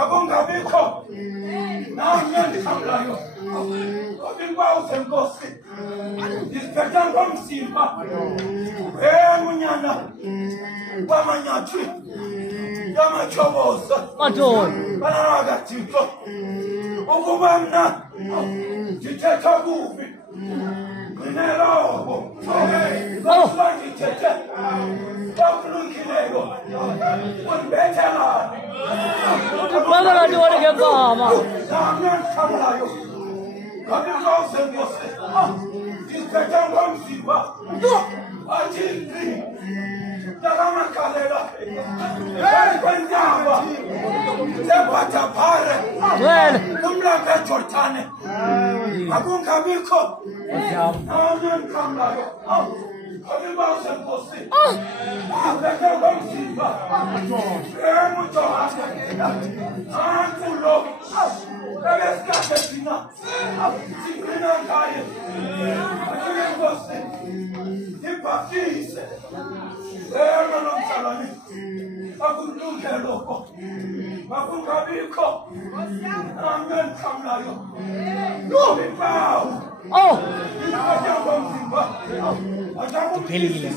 Akungabikho. Nami ngihambulayo. Kodwa usenkosi. Isiphethe ngomsimba. Munyana. Kwamanyathi. Yamachoboza. Mathoni. Banaka Thixo. Ukuba mna ngithetha kubi. Nginelobo. Ngithethe. Bakulungileko. Unibethela. Bangala ndiwone ngempama. Nami ngihambulayo. Kodwa usenkosi. Isiphethe ngomsimba. Athi Takamakalela. Kwenzaba. Sepatapare. Well. Kumlaka Jordane. Akungabikho. Nami ngihambulayo. Kodwa usenkosi. Isiphethe ngomsimba. Antulo. Ebesikade thina. Singena ngaye. Akungabikho. Ibhafise. Nomsalani. Akulungelo. Akungabikho. Nami ngihambulayo. Impawu. Oh. Pelile.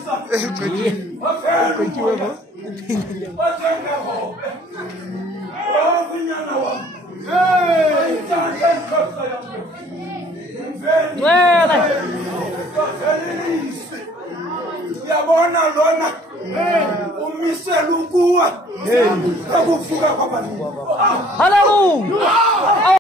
Yabona lona umisela ukuwa akuvuka kwabantu. Hallelujah.